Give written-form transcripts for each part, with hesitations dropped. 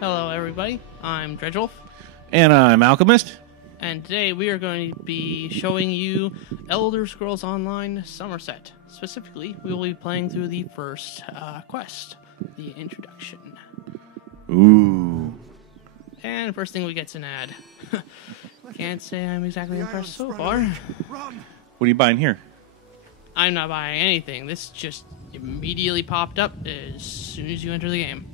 Hello everybody, I'm Dredgewolf, And I'm Alchemist. and today we are going to be showing you Elder Scrolls Online Summerset. Specifically, we will be playing through the first quest, the introduction. Ooh. And first thing we get's an ad. Can't say I'm exactly The impressed so island's far. running. Run! What are you buying here? I'm not buying anything. This just immediately popped up as soon as you enter the game.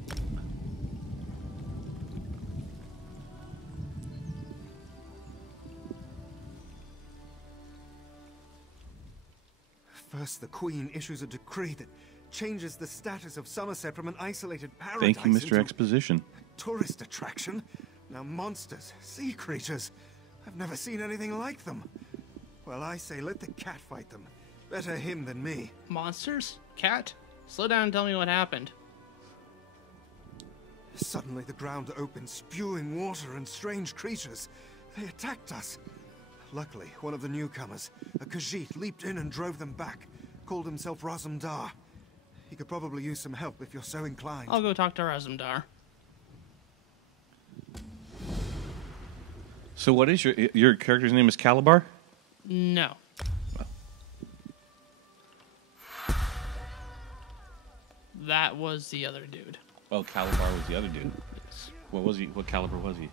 First, the Queen issues a decree that changes the status of Somerset from an isolated paradise Thank you, Mr. into Exposition. a tourist attraction. Now monsters, sea creatures. I've never seen anything like them. Well, I say let the cat fight them. Better him than me. Monsters? Cat? Slow down and tell me what happened. Suddenly the ground opened, spewing water and strange creatures. They attacked us. Luckily, one of the newcomers, a Khajiit, leaped in and drove them back. Called himself Razumdar. He could probably use some help if you're so inclined. I'll go talk to Razumdar. So what is your character's name is Calabar? No. That was the other dude. Oh, Calabar was the other dude. What was he? What caliber was he?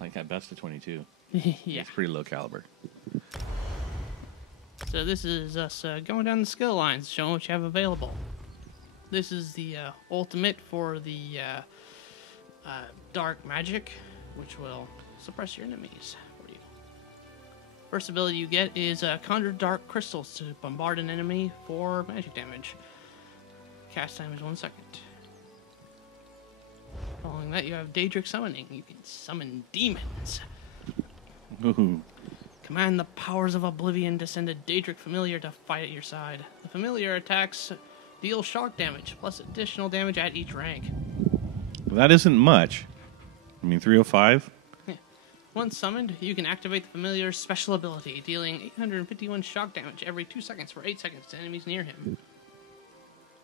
Like at best of 22. Yeah. It's pretty low caliber. So this is us going down the skill lines, showing what you have available. This is the ultimate for the dark magic, which will suppress your enemies for you. First ability you get is conjure dark crystals to bombard an enemy for magic damage. Cast time is 1 second. Following that, you have Daedric Summoning. You can summon demons. Ooh. Command the powers of Oblivion to send a Daedric familiar to fight at your side. The familiar attacks deal shock damage, plus additional damage at each rank. Well, that isn't much. I mean, 305? Once summoned, you can activate the familiar's special ability, dealing 851 shock damage every 2 seconds for 8 seconds to enemies near him.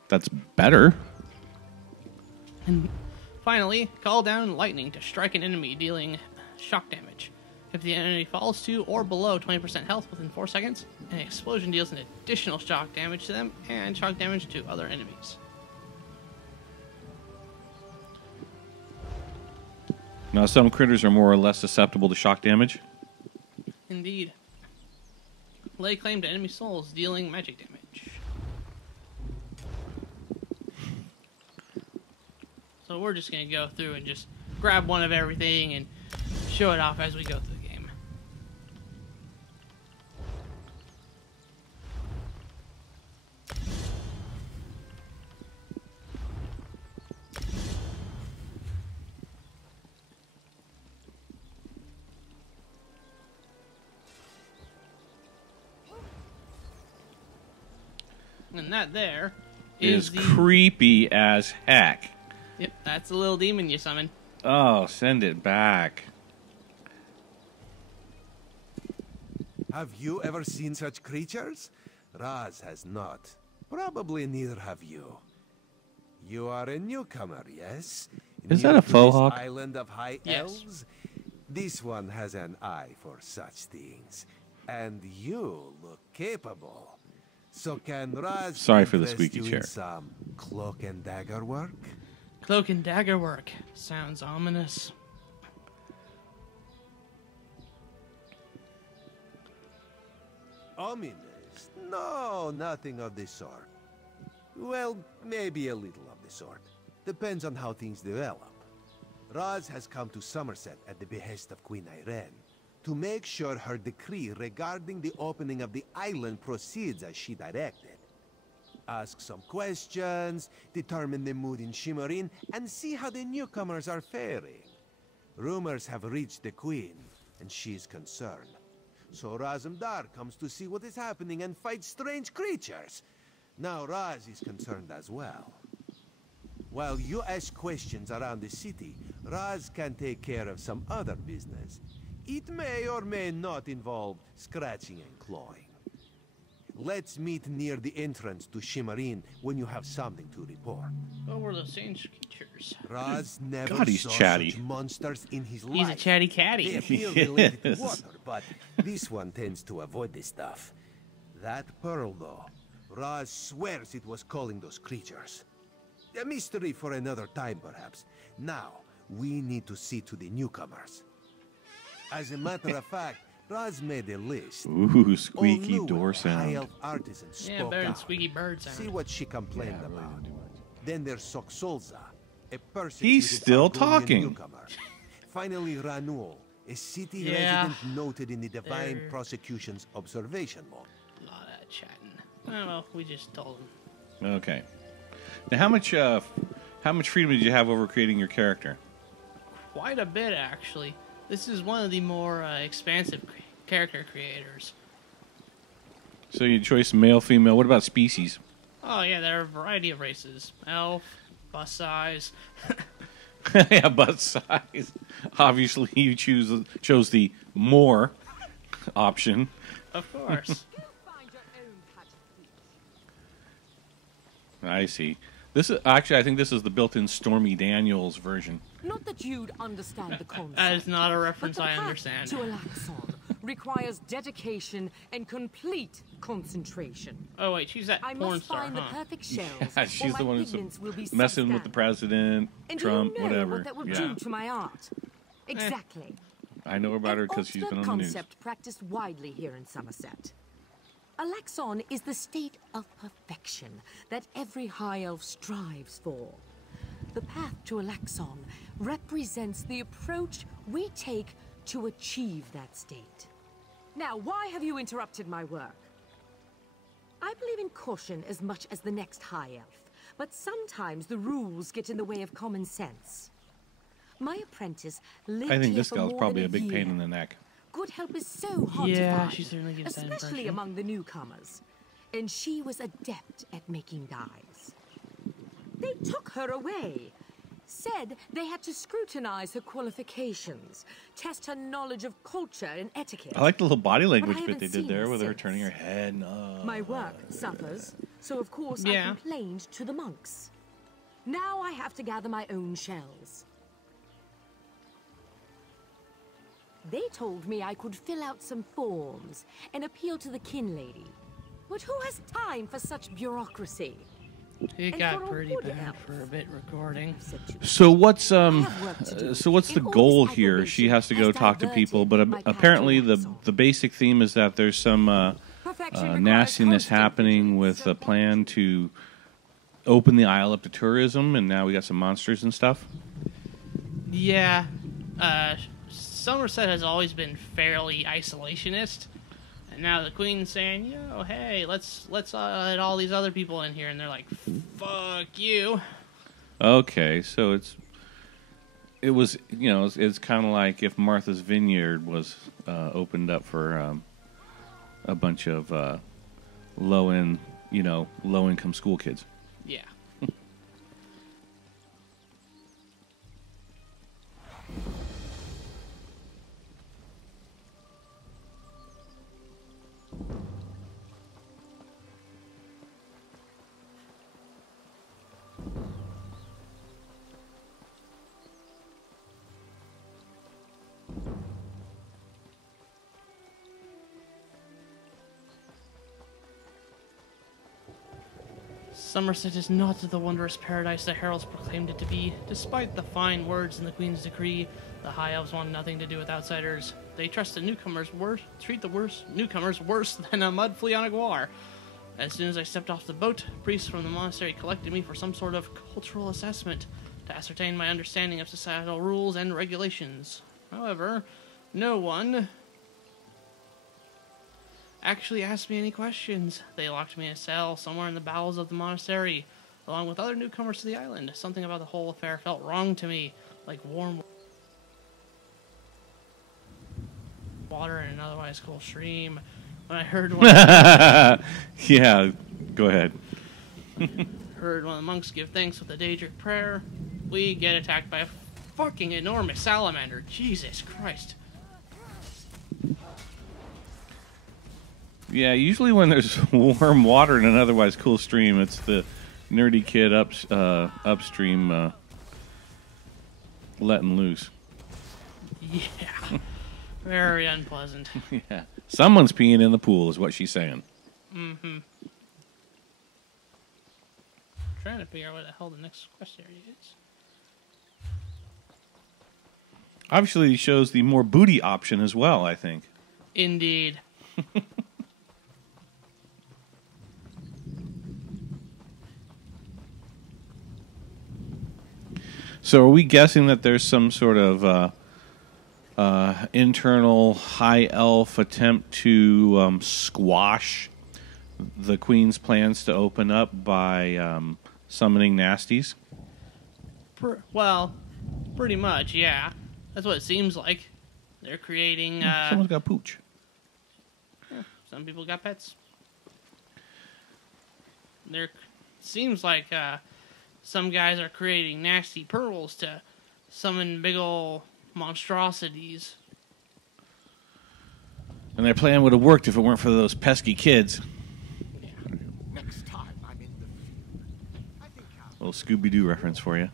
That's better. And finally, call down lightning to strike an enemy, dealing shock damage. If the enemy falls to or below 20% health within 4 seconds, an explosion deals an additional shock damage to them and shock damage to other enemies. Now, some critters are more or less susceptible to shock damage. Indeed. Lay claim to enemy souls, dealing magic damage. So we're just going to go through and just grab one of everything and show it off as we go through the game. And that there Is is the... creepy as heck. Yep, that's the little demon you summon. Oh, send it back. Have you ever seen such creatures? Raz has not. Probably neither have you. You are a newcomer, yes? Is New that a to faux this hawk? Island of high Yes. elves? This one has an eye for such things. And you look capable. So can Raz Sorry for the interest squeaky you in chair. some cloak and dagger work? Cloak and dagger work. Sounds ominous. Ominous? No, nothing of the sort. Well, maybe a little of the sort. Depends on how things develop. Raz has come to Somerset at the behest of Queen Irene to make sure her decree regarding the opening of the island proceeds as she directed. Ask some questions, determine the mood in Shimmerin, and see how the newcomers are faring. Rumors have reached the Queen, and she's concerned. So Razumdar comes to see what is happening and fight strange creatures. Now Raz is concerned as well. While you ask questions around the city, Raz can take care of some other business. It may or may not involve scratching and clawing. Let's meet near the entrance to Shimmerin when you have something to report. Oh, we're the same creatures. Raz never God, he's saw chatty. such monsters in his He's a life. chatty They catty. appear related to water, but this one tends to avoid this stuff. That pearl, though, Raz swears it was calling those creatures. A mystery for another time, perhaps. Now, we need to see to the newcomers. As a matter of fact, Raz made a list. Ooh, squeaky All new door High sound. Elf artisans Yeah, spoke better than out. squeaky bird sound. See what she complained Yeah, really about. don't do much. Then there's Soxolza, a persecuted He's still Argonian talking. newcomer. Finally, Ranul, a city Yeah. resident noted in the Divine They're- Prosecution's observation log. A lot of chatting. Oh, well, we just told him. Okay. Now, how much freedom did you have over creating your character? Quite a bit, actually. This is one of the more expansive character creators. So your choice male, female. What about species? Oh, yeah, there are a variety of races. Elf, bus size. Yeah, butt size. Obviously, you chose the more option. Of course. I see. This is actually, I think this is the built-in Stormy Daniels version. Not that you'd understand the concept. That is not a but reference the I path understand. to Alaxon requires dedication and complete concentration. Oh, wait, she's that I porn must star, find the huh? perfect shells, Yeah, or she's my the one pigments will be who's messing with the substandard. president, And Trump, do you know whatever. what that will Yeah, do to my art? Exactly. I know about her An because she's been obstinate on the news. concept practiced widely here in Somerset. Alaxon is the state of perfection that every high elf strives for. The path to Alaxon represents the approach we take to achieve that state. Now, why have you interrupted my work? I believe in caution as much as the next high elf, but sometimes the rules get in the way of common sense. My apprentice lived I think here this for gal's more probably than a big pain year. in the neck. Good help is so hard to Yeah, find, she certainly gives that especially impression. among the newcomers. And she was adept at making dyes. They took her away. Said they had to scrutinize her qualifications, test her knowledge of culture and etiquette. I like the little body language haven't bit they did seen there her with her since. turning her head. My work suffers, so of course Yeah. I complained to the monks. Now I have to gather my own shells. They told me I could fill out some forms and appeal to the kin lady. But who has time for such bureaucracy? It And got for a pretty good bad elf. for a bit recording. Said to So what's have work to do. so what's the And all goal this here? She aggravation has to go has talk to people, but diverted my path apparently to the Alaxon. basic theme is that there's some Perfection requires nastiness constant happening vigilance, with so a plan to open the Isle up to tourism, and now we got some monsters and stuff. Yeah, Somerset has always been fairly isolationist, and now the Queen's saying, "Yo, hey, let's let all these other people in here," and they're like, "Fuck you." Okay, so it was it's kind of like if Martha's Vineyard was opened up for a bunch of low income school kids. Yeah. Somerset is not the wondrous paradise the heralds proclaimed it to be. Despite the fine words in the Queen's decree, the High Elves want nothing to do with outsiders. They trust the newcomers treat the newcomers worse than a mud flea on a guar. As soon as I stepped off the boat, priests from the monastery collected me for some sort of cultural assessment to ascertain my understanding of societal rules and regulations. However, no one actually asked me any questions. They locked me in a cell somewhere in the bowels of the monastery, along with other newcomers to the island. Something about the whole affair felt wrong to me, like warm water in an otherwise cool stream. When I heard one, Yeah, go ahead. heard one of the monks give thanks with a Daedric prayer, we get attacked by a fucking enormous salamander. Jesus Christ. Yeah, usually when there's warm water in an otherwise cool stream, it's the nerdy kid upstream letting loose. Yeah. Very unpleasant. Yeah. Someone's peeing in the pool is what she's saying. Mm-hmm. Trying to figure out what the hell the next quest area is. Obviously, he shows the more booty option as well, I think. Indeed. So are we guessing that there's some sort of internal high elf attempt to squash the Queen's plans to open up by summoning nasties? Well, pretty much, yeah. That's what it seems like. They're creating... Someone's got pooch. Yeah, some people got pets. Seems like some guys are creating nasty pearls to summon big ol' monstrosities. And their plan would have worked if it weren't for those pesky kids. Yeah. Next time I'm in the field, I think Little Scooby-Doo reference for you.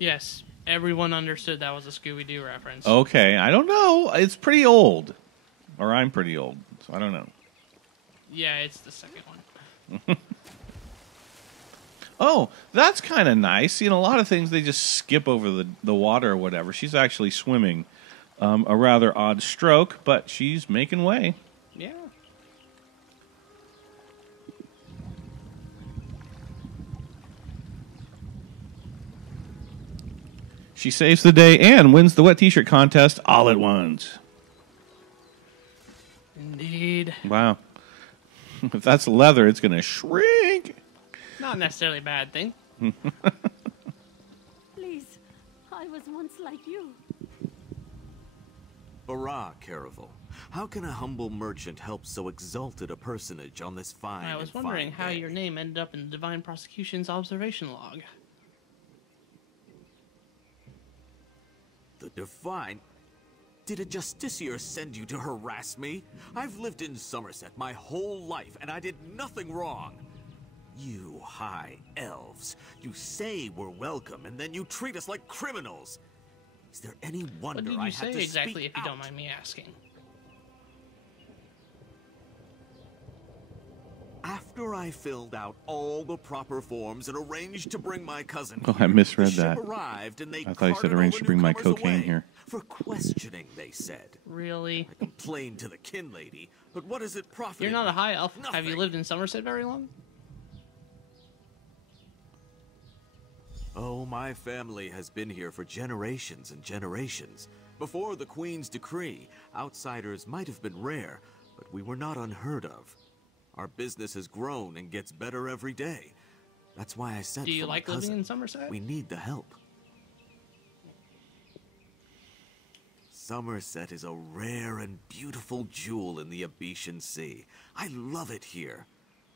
Yes, everyone understood that was a Scooby-Doo reference. Okay, I don't know. It's pretty old. Or I'm pretty old, so I don't know. Yeah, it's the second one. Oh, that's kind of nice. You know, a lot of things they just skip over the water or whatever. She's actually swimming. A rather odd stroke, but she's making way. Yeah. She saves the day and wins the wet t-shirt contest all at once. Indeed. Wow. If that's leather, it's going to shrink. Not necessarily a bad thing. Please, I was once like you. Hurrah, Caravel. How can a humble merchant help so exalted a personage on this fine I was and wondering fine how day? your name ended up in the Divine Prosecution's observation log. The Divine? Did a justiciar send you to harass me? I've lived in Summerset my whole life, and I did nothing wrong. You high elves, you say we're welcome, and then you treat us like criminals. Is there any wonder What did I you had say to exactly, speak if you don't out? mind me asking? After I filled out all the proper forms and arranged to bring my cousin Oh, I here, misread the ship that. arrived and they I thought you said carted all arranged the to bring my newcomers cocaine away. here. For questioning, they said. Really? I complained to the kin lady, but what does it profit? You're not a high elf. Have you Nothing. lived in Somerset very long? Oh, my family has been here for generations and generations. Before the Queen's decree, outsiders might have been rare, but we were not unheard of. Our business has grown and gets better every day. That's why I sent Do you for my like living cousin. in Somerset? We need the help. Somerset is a rare and beautiful jewel in the Abetian Sea. I love it here.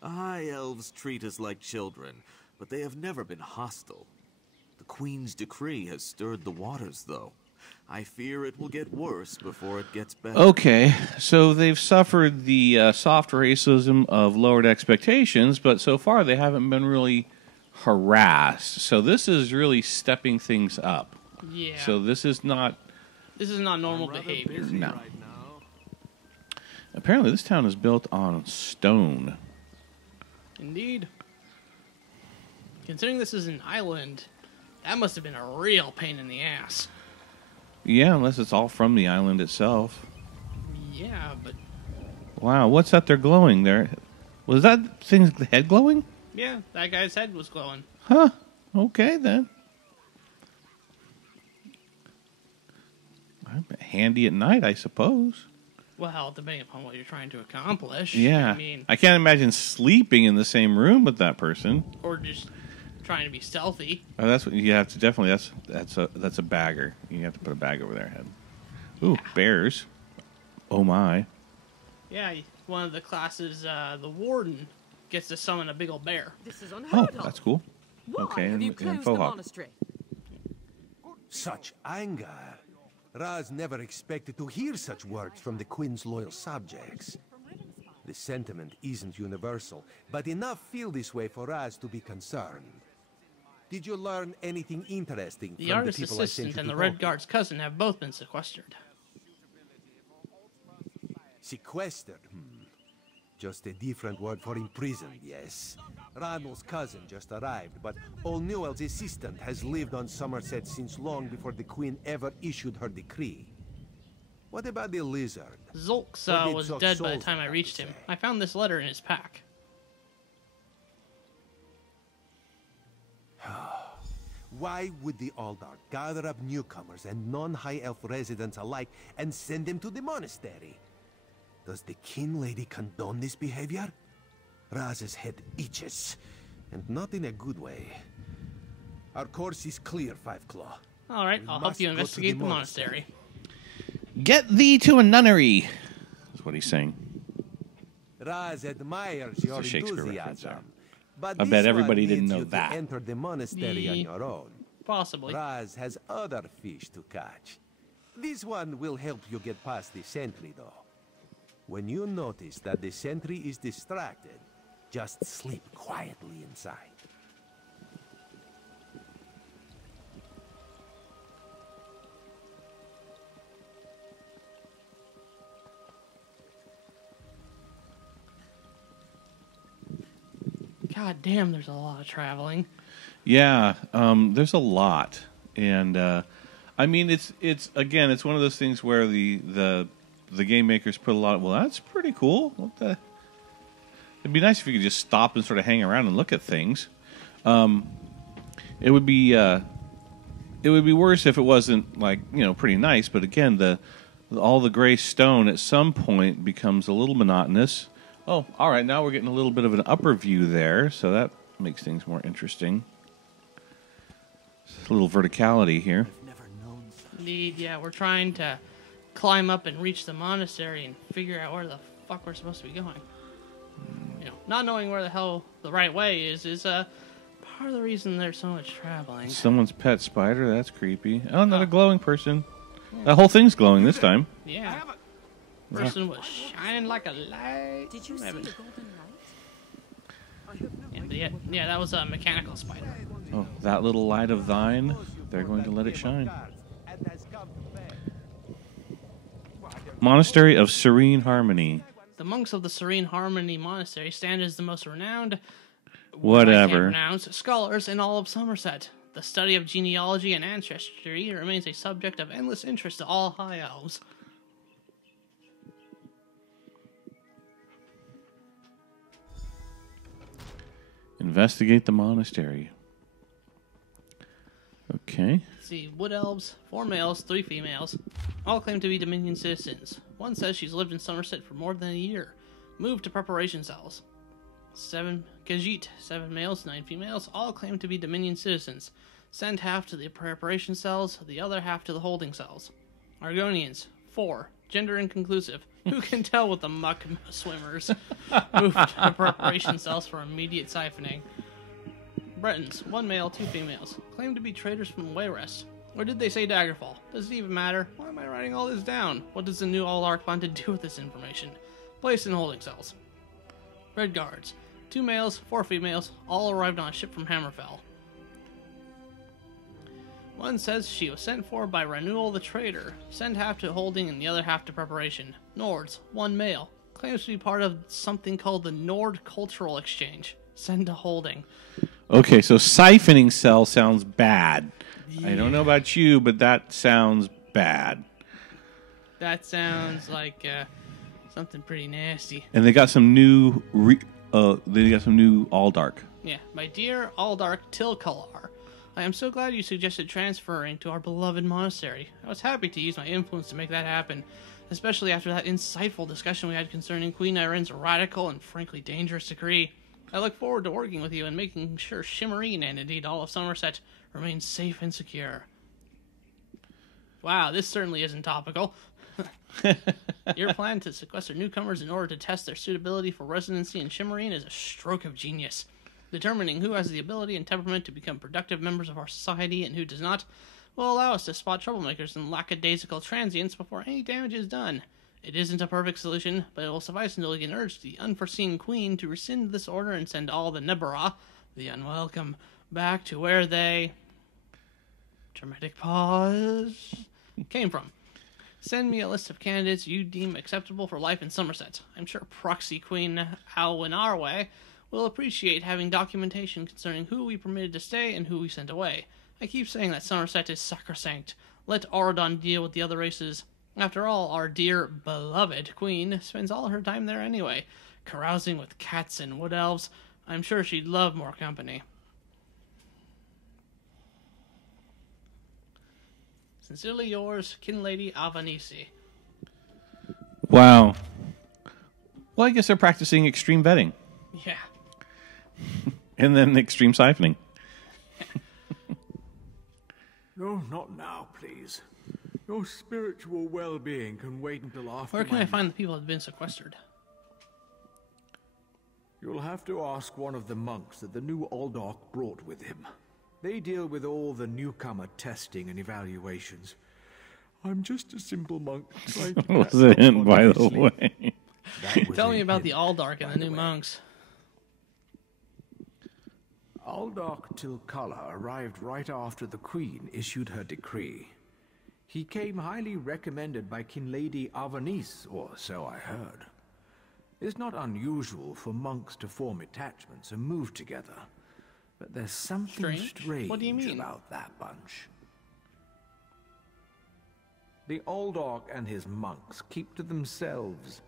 The High Elves treat us like children, but they have never been hostile. The Queen's decree has stirred the waters, though. I fear it will get worse before it gets better. Okay, so they've suffered the soft racism of lowered expectations, but so far they haven't been really harassed. So this is really stepping things up. Yeah. So this is not... This is not normal behavior. No. Apparently this town is built on stone. Indeed. Considering this is an island, that must have been a real pain in the ass. Yeah, unless it's all from the island itself. Yeah, but... Wow, what's that they're glowing there? Was that thing's head glowing? Yeah, that guy's head was glowing. Huh. Okay, then. Handy at night, I suppose. Well, depending upon what you're trying to accomplish. Yeah. I mean, I can't imagine sleeping in the same room with that person. or just trying to be stealthy. Oh, that's what you have to definitely. That's a bagger. You have to put a bag over their head. Ooh, bears. Oh my. Yeah, one of the classes, the warden, gets to summon a big old bear. This is Oh, unheard of. that's cool. Why Okay, have you and closed the Faux Hawk. monastery? Such anger. Raz never expected to hear such words from the Queen's loyal subjects. The sentiment isn't universal, but enough feel this way for us to be concerned. Did you learn anything interesting The from the artist people I sent assistant you and to the Red talk Guard's cousin have both been sequestered. to? Sequestered? Just a different word for imprisoned, yes. Ranul's cousin just arrived, but Old Newell's assistant has lived on Summerset since long before the Queen ever issued her decree. What about the lizard? Zolx What did was Zolx dead by the Souls time I have to reached him. say? I found this letter in his pack. Why would the Aldar gather up newcomers and non-High Elf residents alike and send them to the monastery? Does the King Lady condone this behavior? Raz's head itches, and not in a good way. Our course is clear, Five Claw. All right, We I'll help must you go to investigate the the monastery. Get thee to a nunnery. That's what he's saying. Raz admires your a Shakespeare reference there. enthusiasm, but I this bet everybody one didn't needs know you that. to enter the monastery on your own. Possibly. Raz has other fish to catch. This one will help you get past the sentry, though. When you notice that the sentry is distracted, just sleep quietly inside. God damn, there's a lot of traveling. Yeah, there's a lot, and I mean, it's again, it's one of those things where the game makers put a lot. Well, that's pretty cool. What the? It'd be nice if you could just stop and sort of hang around and look at things. It would be worse if it wasn't like, you know, pretty nice. But again, all the gray stone at some point becomes a little monotonous. Oh, all right. Now we're getting a little bit of an upper view there, so that makes things more interesting. A little verticality here. Indeed, yeah, we're trying to climb up and reach the monastery and figure out where the fuck we're supposed to be going. You know, not knowing where the hell the right way is part of the reason there's so much traveling. Someone's pet spider. That's creepy. Oh, not a glowing person. That whole thing's glowing this time. Yeah. Person was shining like a light. Did you see the golden light? Yeah, that was a mechanical spider. Oh, that little light of thine, they're going to let it shine. Monastery of Serene Harmony. The monks of the Serene Harmony Monastery stand as the most renowned Whatever. scholars in all of Somerset. The study of genealogy and ancestry remains a subject of endless interest to all high elves. Investigate the monastery. Okay. Let's see, wood elves, 4 males, 3 females, all claim to be Dominion citizens. One says she's lived in Somerset for more than a year. Moved to preparation cells. 7 Khajiit, 7 males, 9 females, all claim to be Dominion citizens. Send half to the preparation cells, the other half to the holding cells. Argonians, 4, gender inconclusive. Who can tell with the muck swimmers? Moved to preparation cells for immediate siphoning. Bretons, 1 male, 2 females, claim to be traders from Wayrest. Or did they say Daggerfall? Does it even matter? Why am I writing all this down? What does the new All-Arc want to do with this information? Placed in holding cells. Red Guards, 2 males, 4 females, all arrived on a ship from Hammerfell. One says she was sent for by Renewal the Trader. Send half to holding and the other half to preparation. Nords, 1 male. Claims to be part of something called the Nord Cultural Exchange. Send to holding. Okay, so siphoning cell sounds bad. Yeah. I don't know about you, but that sounds bad. That sounds like something pretty nasty. And they got some new All Dark. Yeah, my dear Aldark Tilkalar. I am so glad you suggested transferring to our beloved monastery. I was happy to use my influence to make that happen, especially after that insightful discussion we had concerning Queen Irene's radical and frankly dangerous decree. I look forward to working with you and making sure Shimmerine, and indeed all of Somerset, remains safe and secure. Wow, this certainly isn't topical. Your plan to sequester newcomers in order to test their suitability for residency in Shimmerine is a stroke of genius. Determining who has the ability and temperament to become productive members of our society and who does not will allow us to spot troublemakers and lackadaisical transients before any damage is done. It isn't a perfect solution, but it will suffice until we can urge the unforeseen queen to rescind this order and send all the Nebara, the unwelcome, back to where they... Dramatic pause... came from. Send me a list of candidates you deem acceptable for life in Summerset. I'm sure Proxy Queen Alwinarwe will appreciate having documentation concerning who we permitted to stay and who we sent away. I keep saying that Summerset is sacrosanct. Let Auradon deal with the other races. After all, our dear, beloved queen spends all her time there anyway, carousing with cats and wood elves. I'm sure she'd love more company. Sincerely yours, Kinlady Avanisi. Wow. Well, I guess they're practicing extreme vetting. Yeah. And then extreme siphoning. No, not now, please. Your spiritual well-being can wait until after. Where can I find the people that have been sequestered? You'll have to ask one of the monks that the new Aldork brought with him. They deal with all the newcomer testing and evaluations. I'm just a simple monk trying to... What was it in, by the way? Tell me about the Aldark and the new monks. Aldork Tilkala arrived right after the Queen issued her decree. He came highly recommended by Kinlady Avanis, or so I heard. It's not unusual for monks to form attachments and move together. But there's something strange What do you mean? about that bunch. The Aldork and his monks keep to themselves.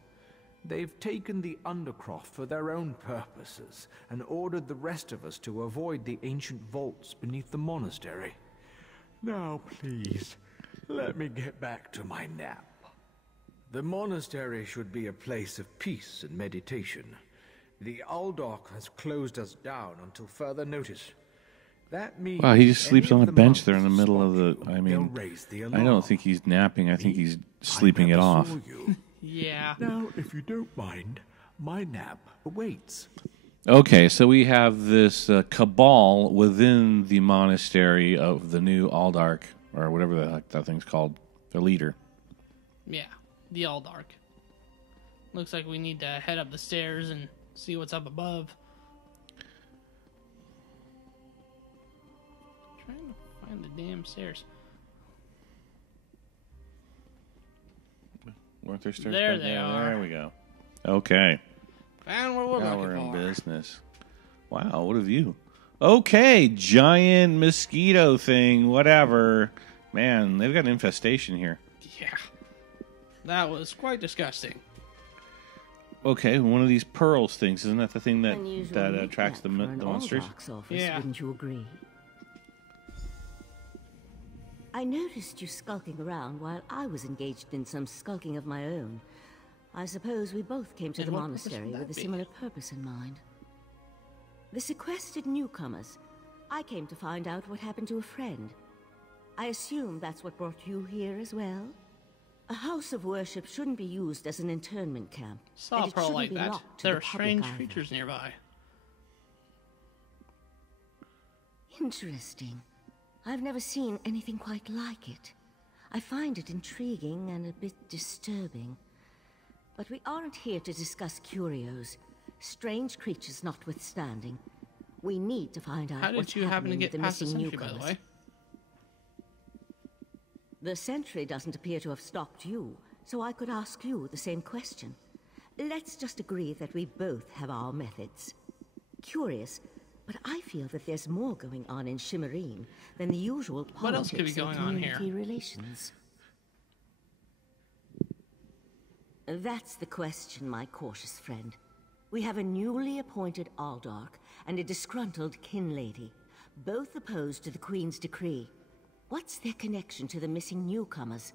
They've taken the Undercroft for their own purposes and ordered the rest of us to avoid the ancient vaults beneath the monastery. Now, please, let me get back to my nap. The monastery should be a place of peace and meditation. The Aldork has closed us down until further notice. That means Wow, he just sleeps any on of a the bench there in monks the middle of spot the... you, I they'll mean, raise the I alarm. don't think he's napping. I think he's sleeping it never off. saw you. Yeah. Now, if you don't mind, my nap awaits. Okay, so we have this cabal within the monastery of the new Aldark, or whatever the heck that thing's called, the leader. Yeah, the Aldark. Looks like we need to head up the stairs and see what's up above. Trying to find the damn stairs. Weren't there stairs? There back they there? are. There we go. Okay. Found what we're Now looking we're in for. business. Wow, what a view. Okay, giant mosquito thing, whatever. Man, they've got an infestation here. Yeah. That was quite disgusting. Okay, one of these pearls things, isn't that the thing that Unusual that knick-knack attracts the for an monsters? Aldork's office, Yeah. wouldn't you agree? I noticed you skulking around while I was engaged in some skulking of my own. I suppose we both came to And the what purpose monastery would that with a be? similar purpose in mind. The sequestered newcomers. I came to find out what happened to a friend. I assume that's what brought you here as well? A house of worship shouldn't be used as an internment camp. Saw and a it pearl shouldn't like be that. locked to There the are public strange either. creatures nearby. Interesting. I've never seen anything quite like it. I find it intriguing and a bit disturbing. But we aren't here to discuss curios. Strange creatures notwithstanding. We need to find out How what's did you happen to happening get with the past the missing sentry, by the newcomers. way? The sentry doesn't appear to have stopped you, so I could ask you the same question. Let's just agree that we both have our methods. Curious, but I feel that there's more going on in Shimmerine than the usual politics What else could be going and on here? community relations. That's the question, my cautious friend. We have a newly appointed Aldark and a disgruntled Kinlady, both opposed to the Queen's decree. What's their connection to the missing newcomers?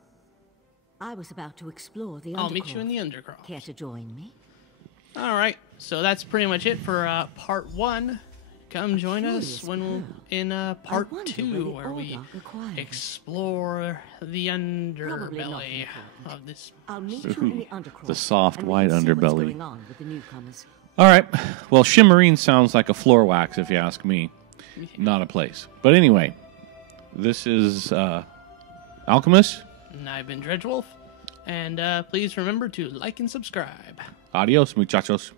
I was about to explore the I'll meet you in the Undercroft. Undercroft. Care to join me? Alright, so that's pretty much it for part 1. Come join us curious in part wonder 2, where the where we Aldark acquired it. explore the Probably not underbelly important. of this. I'll meet you in the Undercroft. the soft and we white can see what's underbelly. going on with the newcomers. All right. Well, Shimmerine sounds like a floor wax, if you ask me. Not a place. But anyway, this is Alchemist, And I've been Dredgewolf. And please remember to like and subscribe. Adios, muchachos.